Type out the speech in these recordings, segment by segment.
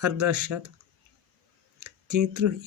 1833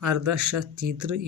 1833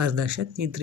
1833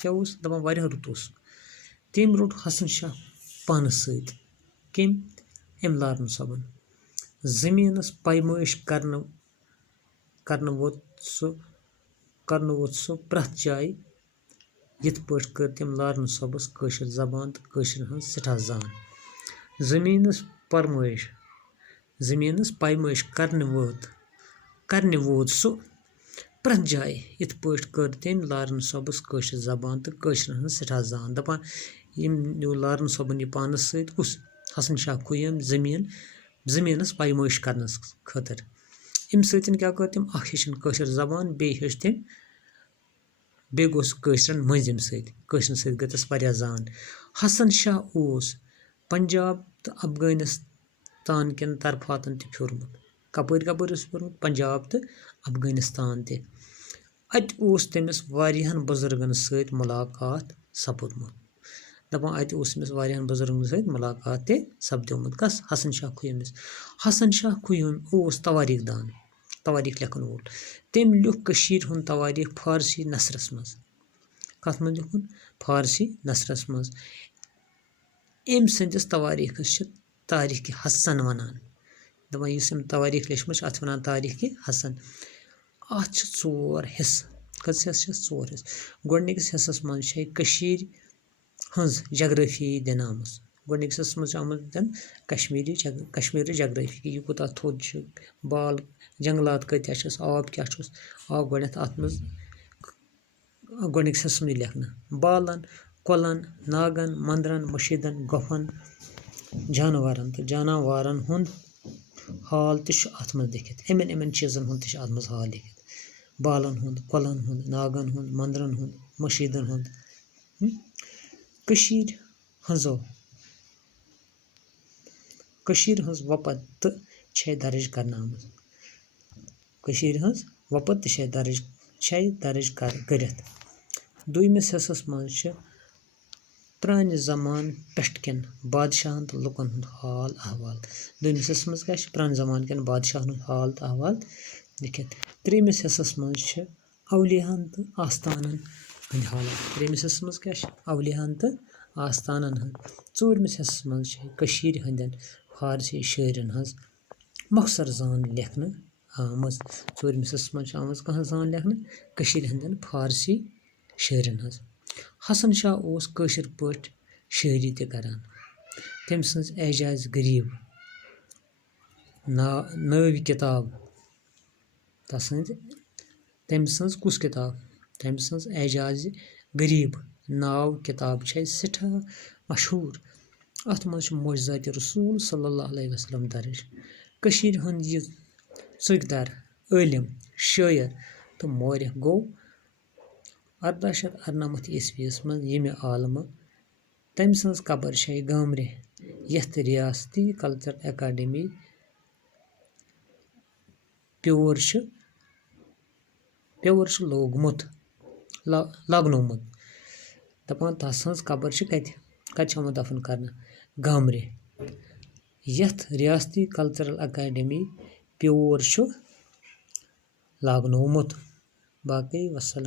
کیٛاہ اوس دَپان واریاہ رُت اوس تٔمۍ روٚٹ حسن شاہ پانَس سۭتۍ کٔمۍ أمۍ لارن صٲبن زٔمیٖنس پیمٲیش کرنہٕ ووت سُہ پرٛٮ۪تھ جایہِ یِتھ پٲٹھۍ کٔر تٔمۍ لارن صٲبس کٲشِر زبان تہٕ کٲشرٮ۪ن ہٕنٛز سٮ۪ٹھاہ زان زٔمیٖنس پیمٲیش کرنہِ ووت سُہ پرٛٮ۪تھ جایہِ یِتھ پٲٹھۍ کٔر تٔمۍ لارن صٲبس کٲشِر زبان تہٕ کٲشرٮ۪ن ہٕنٛز سٮ۪ٹھاہ زان دَپان یِم نیوٗ لارن صٲبن یہِ پانس سۭتۍ کُس حسن شاہ خویم زٔمیٖنس پیمٲیش کرنس خٲطرٕ اَمہِ سۭتۍ کیٛاہ کٔر تٔمۍ اکھ ہیٚچھِن کٲشِر زبان بیٚیہِ گوٚو سُہ کٲشرٮ۪ن مٔنٛزۍ اَمہِ سۭتۍ کٲشرٮ۪ن سۭتۍ گٔے تس واریاہ زان حسن شاہ اوس پنجاب تہٕ افغٲنستان کٮ۪ن طرفاتن تہِ پھیوٗرمُت کپٲرۍ اوس پھیوٗرمُت پنجاب تہٕ افغٲنستان تہِ اَتہِ اوس تٔمِس واریاہن بُزرگن سۭتۍ مُلاقات سپُدمُت دَپان اَتہِ اوس أمِس واریاہن بُزرگن سۭتۍ مُلاقات تہِ سپدیومُت کس حسن شاہ خویمِس حسن شاہ خویم اوس تواریٖخ دان تواریٖخ لیکھن وول تٔمۍ لیوٗکھ کٔشیٖرِ ہُنٛد تواریٖخ فارسی نثرس منٛز کتھ منٛز لیوٗکھُن فارسی نثرس منٛز أمۍ سٕنٛدِس تواریٖخس چھِ تاریٖخِ حسن ونان دَپان یُس أمۍ تواریٖخ لیچھمٕژ چھِ اتھ ونان تاریٖخِ حسن اتھ چھِ 4 حِصہٕ کٔژ حِصہٕ چھِس 4 حِصہٕ گۄڈٕنِکِس حِصس منٛز چھِ کٔشیٖر ہٕنٛز جگرٲفی دِنہٕ آمٕژ گۄڈٕنِکِس حِصس منٛز چھِ آمٕژ دِنہٕ کشمیٖرٕچ جگرٲفی یہِ کوٗتاہ تھوٚد چھُ بال جنگلات کۭتیاہ چھِس آب کیٛاہ چھُس آو گۄڈنٮ۪تھ اتھ منٛز گۄڈٕنِکِس حِصس منٛز لیکھنہٕ بالن کۄلن ناگن منٛدرن مٔشیٖدن گۄپھن جاناوارن ہُنٛد حال تہِ چھُ اتھ منٛز لیکھِتھ یِمن چیٖزن ہُنٛد تہِ چھُ اتھ منٛز حال لیکھِتھ بالن ہُنٛد کۄلن ہُنٛد ناگن ہُنٛد منٛدرن ہُنٛد مٔشیٖدن ہُنٛد کٔشیٖر ہٕنٛز وۄپد تہٕ چھے درٕج کرنہٕ آمٕژ کٔشیٖرِ ہٕنٛز وۄپد تہِ چھے درٕج کٔرِتھ دوٚیمِس حِصس منٛز چھِ پرانہِ زمانہٕ پٮ۪ٹھ کٮ۪ن بادشاہن تہٕ لُکن ہُنٛد حال احوال دوٚیمِس حِصس منٛز کیٛاہ چھِ پرانہِ زمانہٕ کٮ۪ن بادشاہن ہُنٛد حال تہٕ احوال لیکھِتھ ترٛیٚیمِس حِصس منٛز چھِ اولِیاہن تہٕ آستانن ہٕنٛدۍ حالات ترٛیٚیمِس حِصس منٛز کیٛاہ چھِ اولِیاہن تہٕ آستانن ہٕنٛدۍ ژوٗرمِس حِصس منٛز چھِ کٔشیٖرِ ہٕنٛدٮ۪ن فارسی شٲعرن ہٕنٛز مۄخصر زان لیکھنہٕ آمٕژ ژوٗرمِس حِصس منٛز چھِ آمٕژ کٕہٕنٛز زان لیکھنہٕ کٔشیٖرِ ہٕنٛدٮ۪ن فارسی شٲعرن ہٕنٛز حسن شاہ اوس کٲشِر پٲٹھۍ شٲعری تہِ کران تٔمۍ سٕنٛز اعجازِ غریٖب نٲوۍ کِتاب تٔمۍ سٕنٛز کُس کِتاب تٔمۍ سٕنٛز اعجازِ غریٖب ناو کِتاب چھے سٮ۪ٹھاہ مشہوٗر اتھ منٛز چھُ معجزاتِ رسوٗل صلی اللہ علیہ وسلم درٕج کٔشیٖرِ ہُنٛد یہِ ژُکۍ عٲلِم شٲعر تہٕ مورخ گوٚو 1898 عیسویس منٛز ییٚمہِ عالمہٕ تٔمۍ سٕنٛز قبر چھے گامرِ یتھ رِیاستی کلچرل اکیڈمی پیور چھُ لاگنومُت دپان تسٕنٛز قبر چھِ کتہِ چھِ آمُت دفن کرنہٕ گامرِ یتھ رِیاستی کلچرل اکیڈمی پیور چھُ لاگنومُت باقٕے وسلام